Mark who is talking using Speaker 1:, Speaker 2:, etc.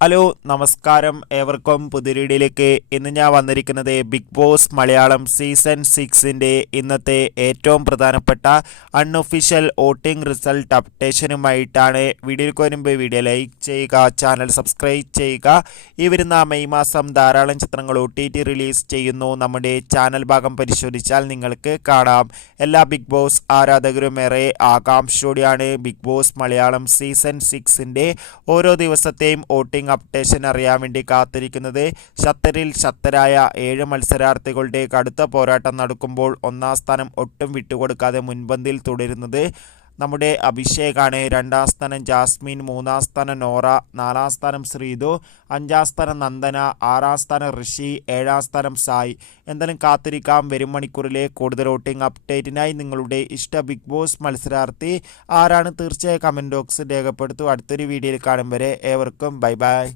Speaker 1: Hello നമസ്കാരം. ഏവർക്കും പുതിരീടിയിലേക്ക് ഇന്ന് ഞാൻ വന്നിരിക്കുന്നത് ബിഗ് ബോസ് മലയാളം സീസൺ സിക്സിന്റെ ഇന്നത്തെ ഏറ്റവും പ്രധാനപ്പെട്ട അൺഒഫീഷ്യൽ വോട്ടിംഗ് റിസൾട്ട് അപ്ഡേഷനുമായിട്ടാണ് വീഡിയോയ്ക്ക് വരുമ്പോൾ വീഡിയോ ലൈക്ക് ചെയ്യുക ചാനൽ സബ്സ്ക്രൈബ് ചെയ്യുക. ഈ വരുന്ന മെയ് മാസം ധാരാളം ചിത്രങ്ങൾ ഒ റിലീസ് ചെയ്യുന്നു. നമ്മുടെ ചാനൽ ഭാഗം പരിശോധിച്ചാൽ നിങ്ങൾക്ക് കാണാം. എല്ലാ ബിഗ് ബോസ് ആരാധകരും ഏറെ ആകാംക്ഷയോടെയാണ് ബിഗ് ബോസ് മലയാളം സീസൺ സിക്സിന്റെ ഓരോ ദിവസത്തെയും വോട്ടിംഗ് അപ്ഡേഷൻ അറിയാൻ വേണ്ടി കാത്തിരിക്കുന്നത് ഷത്തറിൽ ഷത്തരായ ഏഴ് മത്സരാർത്ഥികളുടെ കടുത്ത പോരാട്ടം നടക്കുമ്പോൾ ഒന്നാം സ്ഥാനം ഒട്ടും വിട്ടുകൊടുക്കാതെ മുൻപന്തിയിൽ തുടരുന്നത് നമ്മുടെ അഭിഷേകാണ്. രണ്ടാം സ്ഥാനം ജാസ്മിൻ മൂന്നാം സ്ഥാനം നോറ നാലാം സ്ഥാനം ശ്രീതു അഞ്ചാം സ്ഥാനം നന്ദന ആറാം സ്ഥാനം ഋഷി ഏഴാം സ്ഥാനം സായി. എന്തായാലും കാത്തിരിക്കാം. വരും മണിക്കൂറിലെ കൂടുതൽ വോട്ടിംഗ് അപ്ഡേറ്റിനായി നിങ്ങളുടെ ഇഷ്ട ബിഗ് ബോസ് മത്സരാർത്ഥി ആരാണ്? തീർച്ചയായും കമന്റ് ബോക്സിൽ രേഖപ്പെടുത്തും. അടുത്തൊരു വീഡിയോയിൽ കാണും വരെ ഏവർക്കും ബൈ ബൈ.